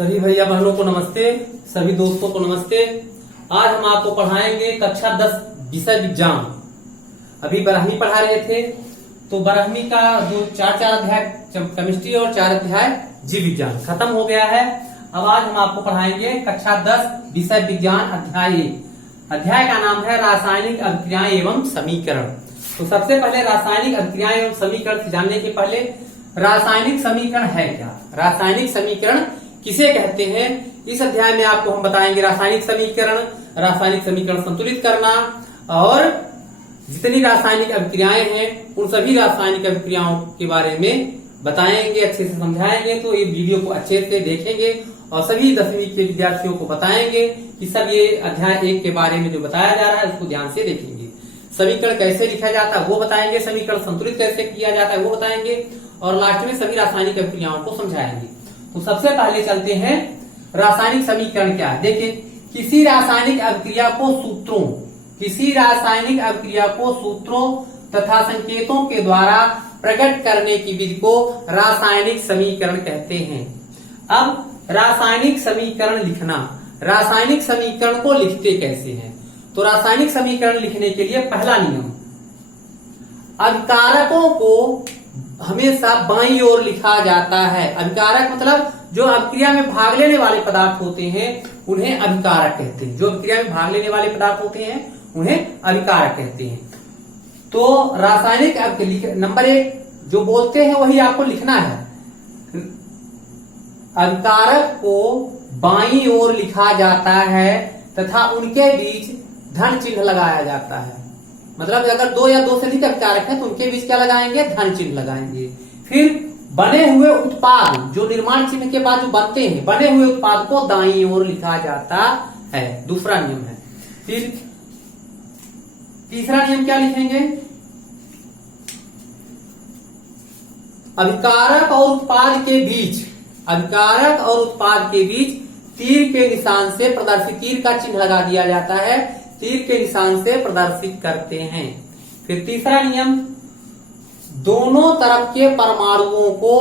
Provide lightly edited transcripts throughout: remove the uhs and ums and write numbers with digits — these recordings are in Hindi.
सभी भैया बहनों को नमस्ते, सभी दोस्तों को नमस्ते। आज हम आपको पढ़ाएंगे कक्षा 10 विषय विज्ञान। अभी 12वीं पढ़ा रहे थे, तो 12वीं का जो चार अध्याय केमिस्ट्री और 4 अध्याय जीव विज्ञान खत्म हो गया है। अब आज हम आपको पढ़ाएंगे कक्षा 10 विषय विज्ञान अध्याय 1। अध्याय का नाम है रासायनिक अभिक्रियाएं एवं समीकरण। तो सबसे पहले रासायनिक अभिक्रियाएं एवं समीकरण से जानने के पहले रासायनिक समीकरण है क्या, रासायनिक समीकरण किसे कहते हैं, इस अध्याय में आपको हम बताएंगे। रासायनिक समीकरण संतुलित करना और जितनी रासायनिक अभिक्रियाएं हैं उन सभी रासायनिक अभिक्रियाओं के बारे में बताएंगे, अच्छे से समझाएंगे। तो ये वीडियो को अच्छे से देखेंगे और सभी 10वीं के विद्यार्थियों को बताएंगे कि सब ये अध्याय 1 के बारे में जो बताया जा रहा है उसको ध्यान से देखेंगे। समीकरण कैसे लिखा जाता है वो बताएंगे, समीकरण संतुलित कैसे किया जाता है वो बताएंगे और लास्ट में सभी रासायनिक अभिक्रियाओं को समझाएंगे। तो सबसे पहले चलते हैं रासायनिक समीकरण क्या है। देखिए, किसी रासायनिक अभिक्रिया को सूत्रों तथा संकेतों के द्वारा प्रकट करने की विधि को रासायनिक समीकरण कहते हैं। अब रासायनिक समीकरण लिखना, रासायनिक समीकरण को लिखते कैसे हैं। तो रासायनिक समीकरण लिखने के लिए पहला नियम, अभिकारकों को हमेशा बाईं ओर लिखा जाता है। अभिकारक मतलब जो अभिक्रिया में भाग लेने वाले पदार्थ होते हैं उन्हें अभिकारक कहते हैं। जो अभिक्रिया में भाग लेने वाले पदार्थ होते हैं उन्हें अभिकारक कहते हैं। तो रासायनिक नंबर 1 जो बोलते हैं वही आपको लिखना है। अभिकारक को बाईं ओर लिखा जाता है तथा उनके बीच धन चिन्ह लगाया जाता है। मतलब अगर 2 या 2 से अधिक अभिकारक है तो उनके बीच क्या लगाएंगे, धन चिन्ह लगाएंगे। फिर बने हुए उत्पाद, जो निर्माण चिन्ह के बाद जो बनते हैं, बने हुए उत्पाद को दाईं ओर लिखा जाता है। दूसरा नियम है। फिर तीसरा नियम क्या लिखेंगे, अभिकारक और उत्पाद के बीच तीर के निशान से प्रदर्शित, तीर का चिन्ह लगा दिया जाता है, तीर के निशान से प्रदर्शित करते हैं। फिर तीसरा नियम, दोनों तरफ के परमाणुओं को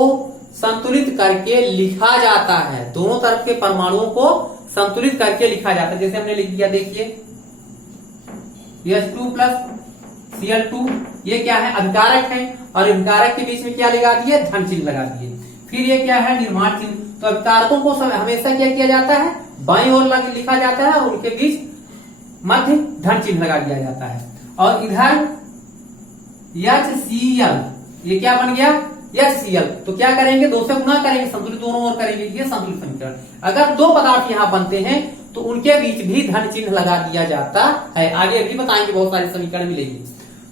संतुलित करके लिखा जाता है। दोनों तरफ के परमाणुओं को संतुलित करके लिखा जाता है। जैसे हमने लिख दिया, देखिए H2 प्लस Cl2, ये क्या है, अभिकारक है और अभिकारक के बीच में क्या लगा दिए, धन चिन्ह लगा दिए। फिर ये क्या है, निर्माण चिन्ह। तो अभिकारकों को हमेशा क्या किया जाता है, बाईं ओर लिखा जाता है और उनके बीच मध्य धन चिन्ह लगा दिया जाता है। और इधर HCl, ये क्या बन गया, HCl। तो क्या करेंगे, 2 से गुना करेंगे, संतुलित दोनों ओर करेंगे, ये संतुलित समीकरण। अगर 2 पदार्थ यहाँ बनते हैं तो उनके बीच भी धन चिन्ह लगा दिया जाता है। आगे भी बताएंगे, बहुत सारे समीकरण मिलेंगे।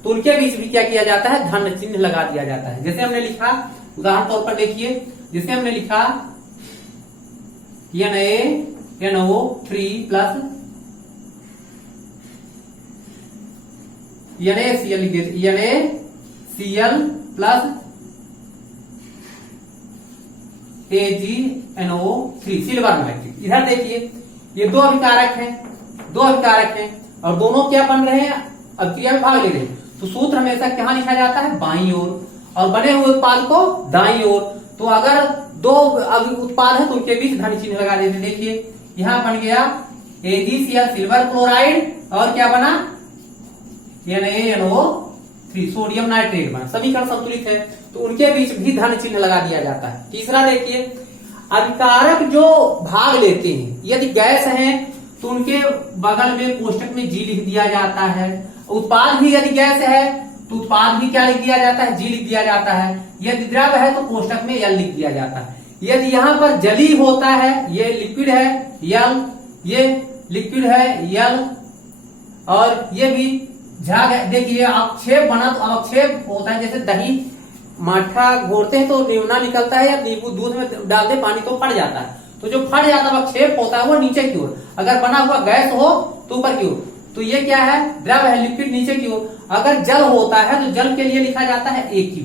तो उनके बीच भी क्या किया जाता है, धन चिन्ह लगा दिया जाता है। जैसे हमने लिखा, उदाहरण तौर पर देखिए, जैसे हमने लिखा NaNO3 plus NaCl plus AgNO3 silver nitrate. इधर देखिए, ये 2 अभिकारक हैं और दोनों क्या बन रहे हैं, अभिक्रिया में भाग ले रहे हैं। तो सूत्र हमेशा कहाँ लिखा जाता है, बाईं ओर, और बने हुए उत्पाद को दाईं ओर। तो अगर 2 उत्पाद है तो उनके बीच धन चिन्ह लगा देते। देखिए यहां बन गया AgCl सिल्वर क्लोराइड और क्या बना, NaNO3 सोडियम नाइट्रेट बना। समीकरण संतुलित है तो उनके बीच भी धन चिन्ह लगा दिया जाता है। तीसरा देखिए, अभिकारक जो भाग लेते हैं, यदि गैस है तो उनके बगल में कोष्टक में G लिख दिया जाता है। उत्पाद भी यदि गैस है तो उत्पाद भी क्या लिख दिया जाता है, G लिख दिया जाता है। यदि द्रव है तो कोष्टक में L लिख दिया जाता है। यदि यहाँ पर जली होता है, ये लिक्विड है L, ये लिक्विड है L, और ये भी झाग है। देखिए अवक्षेप बना, तो अवक्षेप होता है जैसे दही माठा घोरते हैं तो नीवना निकलता है, या नींबू दूध में डालते पानी तो फट जाता है। तो जो फट जाता है अवक्षेप होता है वो नीचे की ओर, अगर बना हुआ गैस हो तो ऊपर की ओर। तो ये क्या है, द्रव है, लिक्विड नीचे की ओर। अगर जल होता है तो जल के लिए लिखा जाता है AQ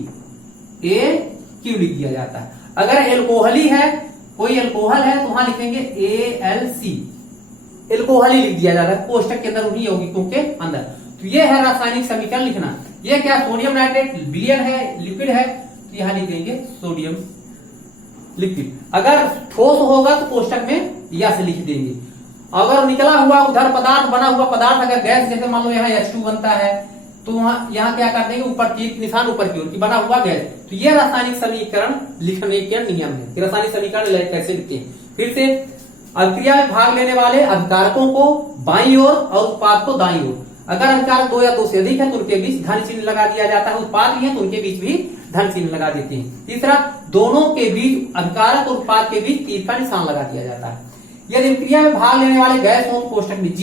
लिख दिया जाता है। अगर एल्कोहली है, कोई एल्कोहल है तो वहां लिखेंगे AlC, एल्कोहली लिख दिया जाता है। कोष्टक के अंदर उन्हीं यौगिकों के अंदर। तो ये है रासायनिक समीकरण लिखना। ये क्या, सोडियम नाइट्रेट विलयन है, लिक्विड है, तो यहां लिख देंगे सोडियम लिक्विड। अगर ठोस होगा तो कोष्टक में यस लिख देंगे। अगर निकला हुआ उधर पदार्थ, बना हुआ पदार्थ अगर गैस, जैसे मान लो यहाँ H2 बनता है तो वहां यहाँ क्या कर देंगे, ऊपर की निशान ऊपर की ओर की बना हुआ गैस। तो ये रासायनिक समीकरण लिखने के नियम है कि रासायनिक समीकरण कैसे लिखते हैं। फिर से अभिक्रिया में भाग लेने वाले अभिकारकों को बाईं ओर और उत्पाद को दाईं ओर। अगर अभिकारक 2 या 2 से अधिक है तो उनके बीच धन चिन्ह लगा दिया जाता है। उत्पाद भी है तो उनके बीच भी धन चिन्ह लगा देते हैं। तीसरा, दोनों के बीच अभिकारक और उत्पाद के बीच तीर का निशान लगा दिया जाता है। यदि अभिक्रिया में भाग लेने वाले गैस हो तो कोष्टक में G,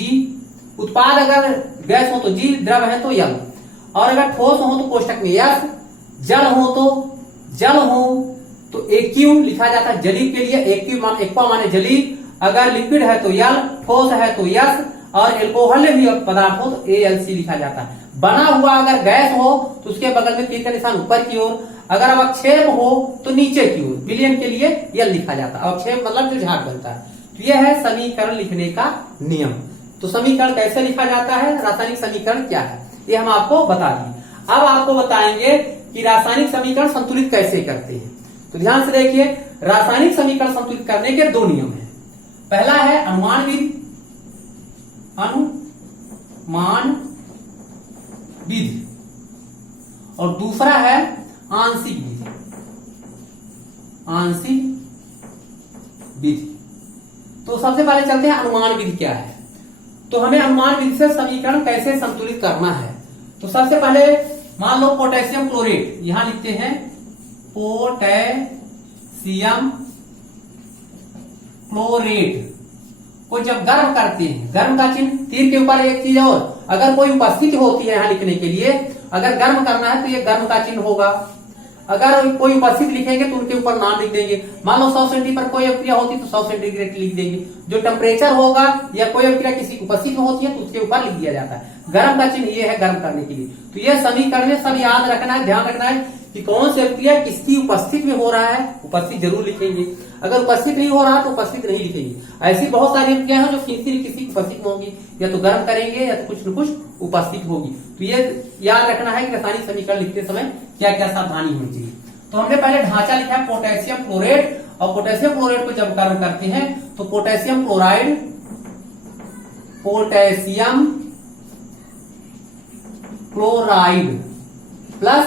उत्पाद अगर गैस हो तो G, द्रव है तो L, और अगर ठोस हो तो कोष्टक में S, जल हो तो AQ लिखा जाता है। जलीय के लिए एक्वा माने जलीय, अगर लिक्विड है तो L, ठोस है तो S, और एल्कोहल भी पदार्थ हो तो ALC लिखा जाता है। बना हुआ अगर गैस हो तो उसके बगल में तीर का निशान ऊपर की ओर, अगर अवक्षेप हो तो नीचे की ओर। विलयन के लिए L लिखा जाता है। अवक्षेप मतलब जो झाग बनता है। तो यह है समीकरण लिखने का नियम। तो समीकरण कैसे लिखा जाता है, रासायनिक समीकरण क्या है, ये हम आपको बता दिए। अब आपको बताएंगे कि रासायनिक समीकरण संतुलित कैसे करते हैं। तो ध्यान से देखिए, रासायनिक समीकरण संतुलित करने के 2 नियम हैं। पहला है अनुमान विधि, और दूसरा है आंशिक विधि। तो सबसे पहले चलते हैं अनुमान विधि क्या है। तो हमें अनुमान विधि से समीकरण कैसे संतुलित करना है। तो सबसे पहले मान लो पोटेशियम क्लोरेट, यहां लिखते हैं पोटेशियम क्लोरेट को जब गर्म करते हैं, गर्म का चिन्ह तीर के ऊपर एक चीज और, अगर कोई उपस्थिति होती है यहाँ लिखने के लिए, अगर गर्म करना है तो ये गर्म का चिन्ह होगा। अगर कोई उपस्थित लिखेंगे तो उनके ऊपर नाम लिख देंगे। मान लो 100 सेंटी पर कोई अभिक्रिया होती है तो 100 सेंटीग्रेड लिख देंगे। जो टेम्परेचर होगा या कोई अभिक्रिया किसी उपस्थित में होती है तो उसके ऊपर लिख दिया जाता है। गर्म का चिन्ह ये है गर्म करने के लिए। तो ये समीकरण में सब याद रखना है, ध्यान रखना है कि कौन सी अभिक्रिया किसकी उपस्थित में हो रहा है, उपस्थित जरूर लिखेंगे। अगर उपस्थित नहीं हो रहा तो उपस्थित नहीं लिखेंगे। ऐसी बहुत सारी अभिक्रियाएं हैं जो किसी उपस्थित में होगी, या तो गर्म करेंगे या तो कुछ न कुछ उपस्थित होगी। तो ये याद रखना है कि रासायनिक समीकरण लिखते समय क्या क्या सावधानी होनी चाहिए। तो हमने पहले ढांचा लिखा है पोटेशियम क्लोरेट, और पोटेशियम क्लोरेट को जब गर्म करते हैं तो पोटेशियम क्लोराइड प्लस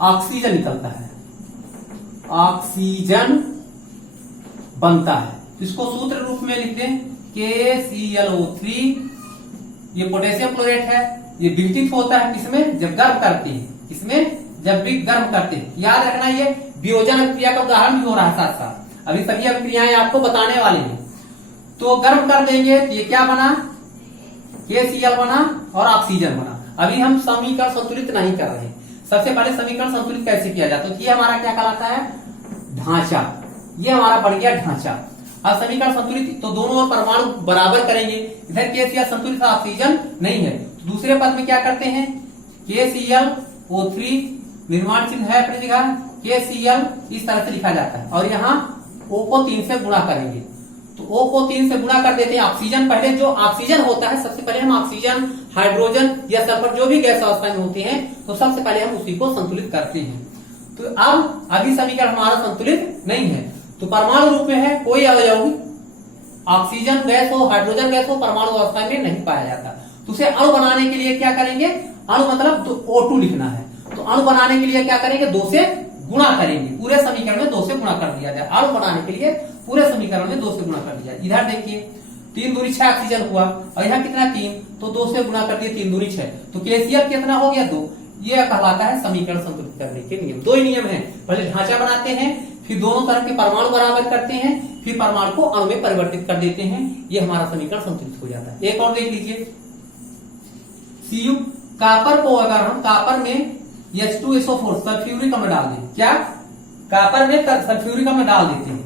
ऑक्सीजन निकलता है, ऑक्सीजन बनता है। इसको सूत्र रूप में लिखते हैं KClO3। ये पोटेशियम क्लोरेट है, ये विघटित होता है किसमें, जब गर्म करते हैं, किसमें, जब भी गर्म करते हैं। याद रखना ये वियोजन अभिक्रिया का उदाहरण भी हो रहा है साथ साथ। अभी सभी अभिक्रियाएं आपको बताने वाले हैं। तो गर्म कर देंगे तो ये क्या बना, KCl बना और ऑक्सीजन बना। अभी हम समीकरण संतुलित नहीं कर रहे हैं। सबसे पहले समीकरण संतुलित कैसे किया जाता है, तो ये हमारा क्या कहलाता है, ढांचा। ये हमारा बन गया ढांचा। अब समीकरण संतुलित, तो दोनों ओर परमाणु बराबर करेंगे। इधर KCl संतुलित, ऑक्सीजन नहीं है, तो दूसरे पद में क्या करते हैं, KClO3 निर्माण चिन्ह है अपनी जगह, KCl इस तरह से लिखा जाता है, और यहाँ O को 3 से गुणा करेंगे। तो O को 3 से गुणा कर देते हैं। ऑक्सीजन, पहले जो ऑक्सीजन होता है सबसे पहले हम ऑक्सीजन, हाइड्रोजन या सल्फर जो भी गैस अवस्था में होते हैं तो सबसे पहले हम उसी को संतुलित करते हैं। तो अब अभी समीकरण हमारा संतुलित नहीं है, तो परमाणु रूप में है, कोई अवयव ऑक्सीजन गैस हो, हाइड्रोजन गैस हो, परमाणु अवस्था में नहीं पाया जाता। तो उसे अणु बनाने के लिए क्या करेंगे, अणु मतलब तो O2 लिखना है, तो अणु बनाने के लिए क्या करेंगे, 2 से गुणा करेंगे। पूरे समीकरण में 2 से गुणा कर दिया जाए। अणु बनाने के लिए पूरे समीकरण में 2 से गुणा कर दिया। इधर देखिए 3 दूनी 6 ऑक्सीजन हुआ, और यहाँ कितना 3, तो 2 से गुणा कर दिए, 3 दूनी 6। तो KCl कितना हो गया 2। ये कहलाता है समीकरण संतुलित करने के नियम। 2 ही नियम है, पहले ढांचा बनाते हैं, फिर दोनों तरफ के परमाणु बराबर करते हैं, फिर परमाणु को अणु में परिवर्तित कर देते हैं। ये हमारा समीकरण संतुलित हो जाता है। एक और देख लीजिए, Cu, कापर को अगर हम कापर में H2SO4 सल्फ्यूरिक अम्ल डाल दें, क्या, कापर में सल्फ्यूरिक अम्ल डाल देते हैं,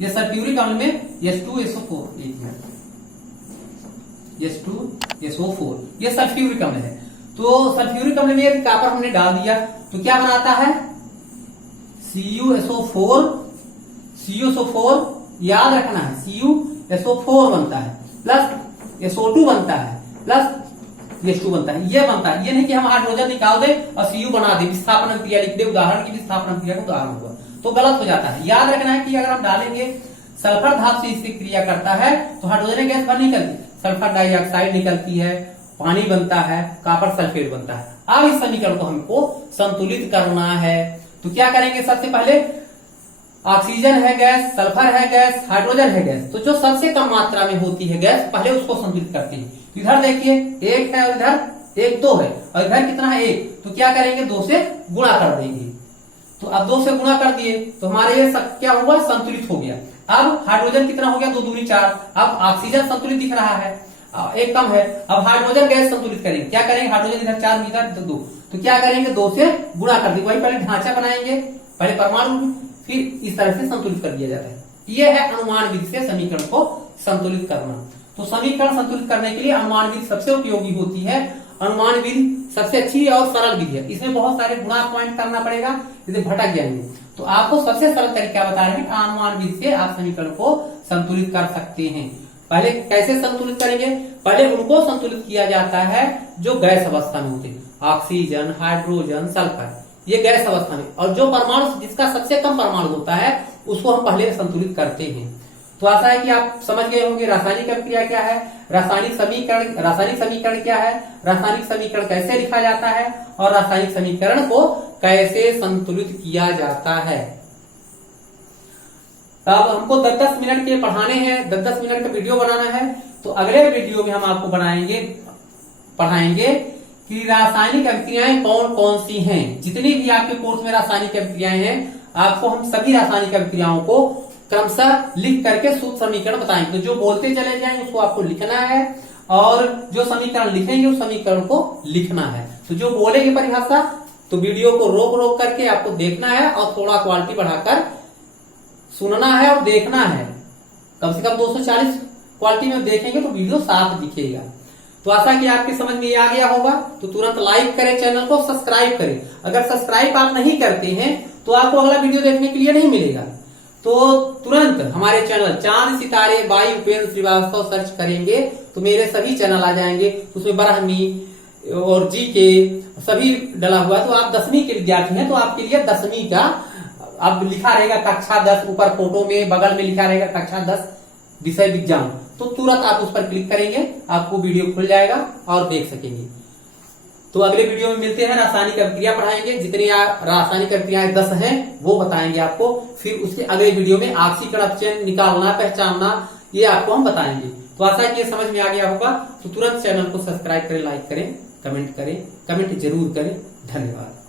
ये सल्फ्यूरिक अम्ल में H2SO4, एक मिनट, H2SO4 ये सल्फ्यूरिक अम्ल है। तो सल्फ्यूरिक अम्ल में कापर हमने डाल दिया तो क्या बनाता है, CuSO4 याद रखना है, CuSO4 बनता है, प्लस SO2 बनता है, प्लस H2 बनता है। ये बनता है, ये नहीं कि हम हाइड्रोजन निकाल दे और Cu बना दे, विस्थापन क्रिया लिख दे, उदाहरण की विस्थापन क्रिया का उदाहरण हुआ। तो तो गलत हो जाता है। याद रखना है कि अगर हम डालेंगे सल्फर धातु से इसकी क्रिया करता है तो हाइड्रोजन गैस बाहर निकलती, सल्फर डाइऑक्साइड निकलती है, पानी बनता है, कॉपर सल्फेट बनता है। अब इस समीकरण को हमको संतुलित करना है, तो क्या करेंगे? सबसे पहले ऑक्सीजन है गैस, सल्फर है गैस, हाइड्रोजन है गैस, तो जो सबसे कम मात्रा में होती है गैस पहले उसको संतुलित करते हैं। इधर देखिए 1 है और इधर 1 2 है और इधर कितना है 1, तो क्या करेंगे? 2 से गुणा कर देंगे। तो अब 2 से गुणा कर दिए तो हमारे ये सब क्या हुआ? संतुलित हो गया। अब हाइड्रोजन कितना हो गया? 2 दूनी 4। अब ऑक्सीजन संतुलित दिख रहा है, 1 कम है। अब हाइड्रोजन गैस संतुलित करेंगे, क्या करेंगे? हाइड्रोजन इधर 4 इधर 2, तो क्या करेंगे? 2 से गुणा कर देंगे। वही पहले ढांचा बनाएंगे, पहले परमाणु, फिर इस तरह से संतुलित कर दिया जाता है। यह है अनुमान विधि से समीकरण को संतुलित करना। तो समीकरण संतुलित करने के लिए अनुमान विधि सबसे उपयोगी होती है। अनुमान विधि सबसे अच्छी और सरल विधि है। इसमें बहुत सारे गुणा पॉइंट करना पड़ेगा, जैसे भटक जाएंगे। तो आपको सबसे सरल तरीका बता रहे हैं, अनुमान विधि से आप समीकरण को संतुलित कर सकते हैं। पहले कैसे संतुलित करेंगे? पहले उनको संतुलित किया जाता है जो गैस अवस्था में होते हैं, ऑक्सीजन, हाइड्रोजन, सल्फर, ये गैस अवस्था में। और जो परमाणु जिसका सबसे कम परमाणु होता है उसको हम पहले संतुलित करते हैं। तो आशा है कि आप समझ गए होंगे रासायनिक अभिक्रिया क्या है, रासायनिक समीकरण क्या है, रासायनिक समीकरण कैसे लिखा जाता है और रासायनिक समीकरण को कैसे संतुलित किया जाता है। अब हमको 10-10 मिनट के पढ़ाने हैं, 10-10 मिनट का वीडियो बनाना है। तो अगले वीडियो में हम आपको पढ़ाएंगे कि रासायनिक अभिक्रियाएं कौन कौन सी हैं। जितनी भी आपके कोर्स में रासायनिक अभिक्रियाएं हैं, आपको हम सभी रासायनिक अभिक्रियाओं को क्रमशः लिख करके शुद्ध समीकरण बताएंगे। तो जो बोलते चले जाएंगे उसको आपको लिखना है और जो समीकरण लिखेंगे उस समीकरण को लिखना है। तो जो बोलेंगे परिभाषा, तो वीडियो को रोक करके आपको देखना है और थोड़ा क्वालिटी बढ़ाकर सुनना है और देखना है। कम से कम 240 क्वालिटी में देखेंगे तो वीडियो साफ दिखेगा। तो आशा कि आपके समझ में ये आ गया होगा। तो तुरंत लाइक करें, चैनल को सब्सक्राइब करें। अगर सब्सक्राइब आप नहीं करते हैं तो आपको अगला वीडियो देखने के लिए नहीं मिलेगा। तो तुरंत हमारे चैनल चांद सितारे बाई उपेंद्र श्रीवास्तव सर्च करेंगे तो मेरे सभी चैनल आ जाएंगे। उसमें ब्राह्मी और जीके सभी डला हुआ है। तो आप 10वीं के विद्यार्थी हैं तो आपके लिए 10वीं का अब लिखा रहेगा कक्षा 10, ऊपर फोटो में बगल में लिखा रहेगा कक्षा 10 विषय विज्ञान। तो तुरंत आप उस पर क्लिक करेंगे, आपको वीडियो खुल जाएगा और देख सकेंगे। तो अगले वीडियो में मिलते हैं, रासायनिक अभिक्रिया पढ़ाएंगे। जितनी रासायनिक अभिक्रियाएं 10 हैं वो बताएंगे आपको। फिर उसके अगले वीडियो में ऑक्सीकरण अपचयन निकालना, पहचानना, ये आपको हम बताएंगे। तो आशा है कि ये समझ में आ गया होगा। तो तुरंत चैनल को सब्सक्राइब करें, लाइक करें, कमेंट करें, कमेंट जरूर करें। धन्यवाद।